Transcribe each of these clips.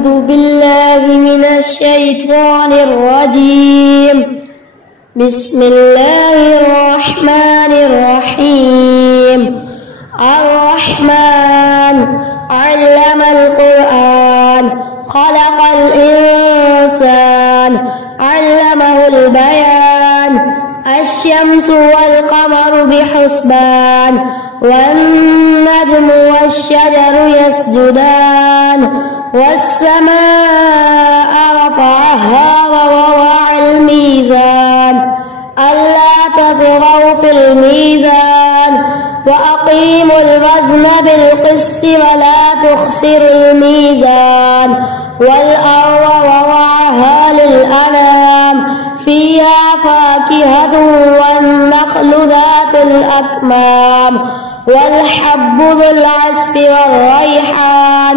أعوذ بالله من الشيطان الرجيم. بسم الله الرحمن الرحيم. الرحمن علم القرآن خلق الإنسان علمه البيان. الشمس والقمر بحسبان والنجم والشجر يسجدان. والسماء رفعها ووضع الميزان ألا تطغوا في الميزان وأقيموا الوزن بالقسط ولا تخسروا الميزان. والأرض وضعها للأنام فيها فاكهة والنخل ذات الأكمام والحب ذو العصف والريحان.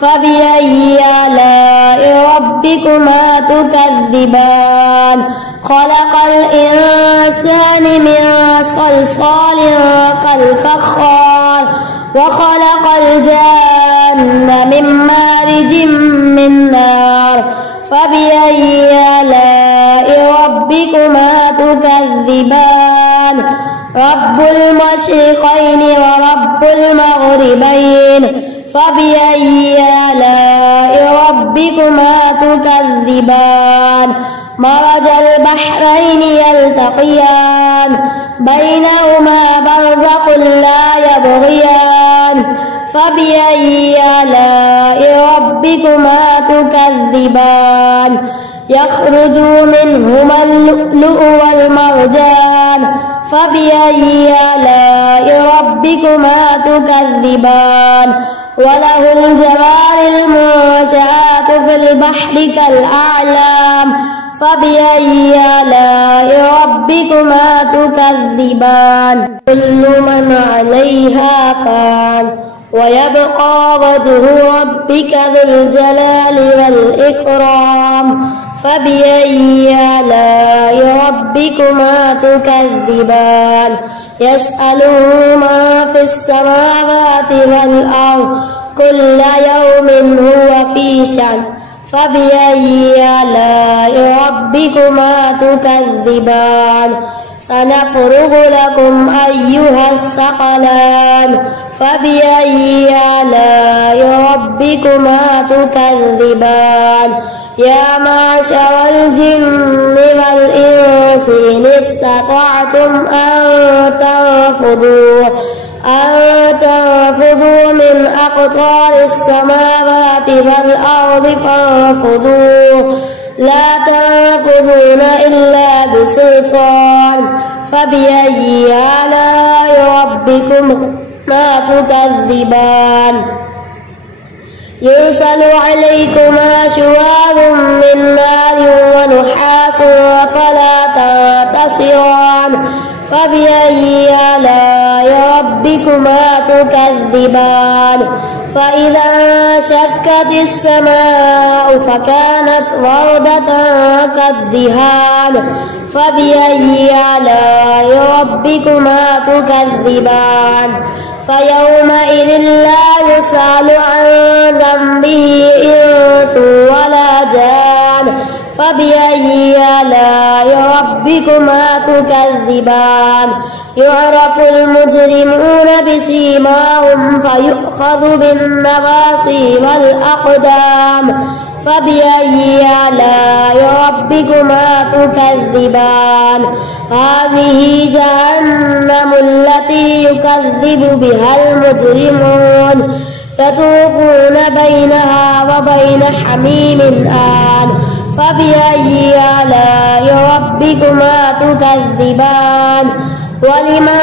فبأي آلاء ربكما تكذبان؟ خلق الإنسان من صلصال كالفخار وخلق الجن من مارج من نار. فبأي آلاء ربكما تكذبان؟ رب المشرقين ورب المغربين. فبأي آلاء ربكما تكذبان؟ مرج البحرين يلتقيان بينهما برزخ لا يبغيان. فبأي آلاء ربكما تكذبان؟ يخرج منهما اللؤلؤ والمرجان. فبأي آلاء ربكما تكذبان؟ وله الجوار المنشآت في البحر كالأعلام. فبأي آلاء ربكما تكذبان؟ كل من عليها فان ويبقى وجه ربك ذو الجلال والإكرام. فبأي آلاء ربكما تكذبان؟ يسأله من في السماوات والأرض كل يوم هو في شأن. فبأي آلاء ربكما تكذبان؟ سنفرغ لكم أيها الثقلان. فبأي آلاء ربكما تكذبان؟ يا معشر الجن والإنس إن استطعتم أن تنفذوا من أقطار السماوات والأرض فانفذوا لا تنفذون إلا بسلطان. فبأي آلاء ربكما تكذبان؟ يرسل عليكما شواظ من نار ونحاس فلا تنتصران. فبأي آلاء ربكما تكذبان؟ فإذا انشقت السماء فكانت وردة كالدهان. فبأي آلاء ربكما تكذبان؟ فيومئذ لا يسأل عن ذنبه إنس ولا جان. فبأي آلاء ربكما تكذبان؟ يعرف المجرمون بسيماهم فيؤخذ بالنواصي والأقدام. فبأي آلاء ربكما تكذبان؟ هذه جهنم التي يكذب بها المجرمون يطوفون بينها وبين حميم آن. فبأي آلاء ربكما تكذبان؟ ولمن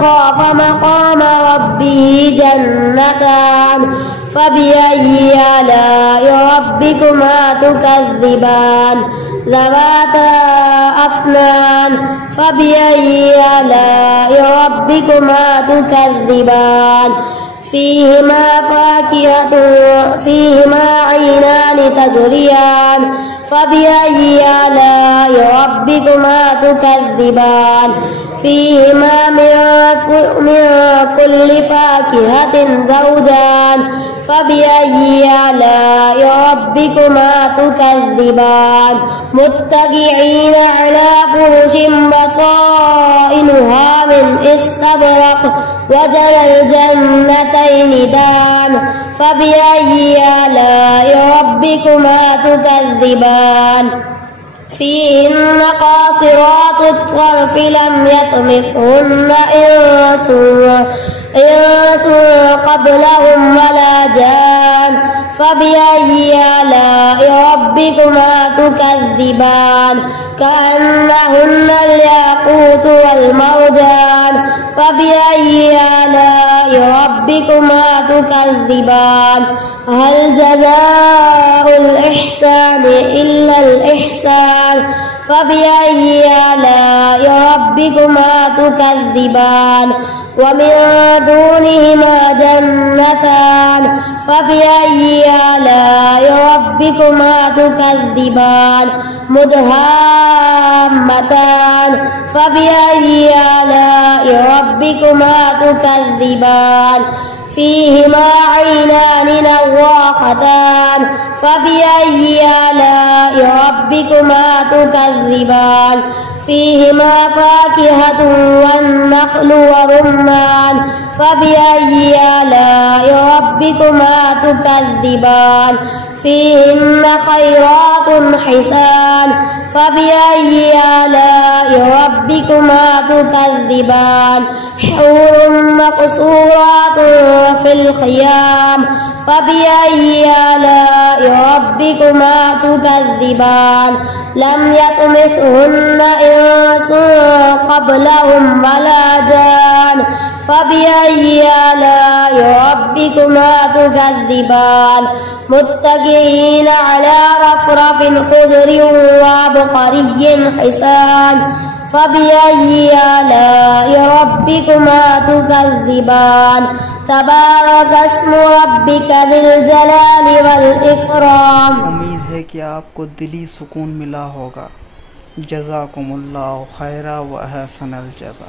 خاف مقام ربه جنتان. فبأي آلاء ربكما تكذبان؟ ذواتا أفنان. فبأي آلاء ربكما تكذبان؟ فيهما عينان تجريان. فبأي آلاء ربكما تكذبان؟ فيهما من كل فاكهة زوجان. فبأي آلاء ربكما تكذبان متكئين على فرش بطائنها من استبرق وجنى الجنتين دان فبأي آلاء ربكما تكذبان فيهن قاصرات الطرف لم يطمثهن إنس قبلهم ولا جان فبأي آلاء ربكما تكذبان كأنهن الياقوت والمرجان فبأي آلاء ربكما تكذبان هل جزاء الإحسان إلا الإحسان فبأي آلاء ربكما تكذبان ومن دونهما جنتان فبأي آلاء ربكما تكذبان مدهامتان فبأي آلاء ربكما تكذبان فيهما عينان نضاختان فبأي آلاء ربكما تكذبان فيهما فاكهة والنخل ورمان فبأي آلاء ربكما تكذبان فيهن خيرات حسان فبأي آلاء ربكما تكذبان حور مقصورات في الخيام فبأي آلاء ربكما تكذبان لم يطمثهن إنس قبلهم ولا جان فبأي آلاء ربكما تكذبان متكئين على رفرف خضر وعبقري حسان فبأي آلاء ربكما تكذبان تبارك اسم ربك ذي الجلال والإكرام। उम्मीद है कि आपको दिली सुकून मिला होगा। जज़ाकुमुल्लाहु खैरा व अहसनल जज़ा।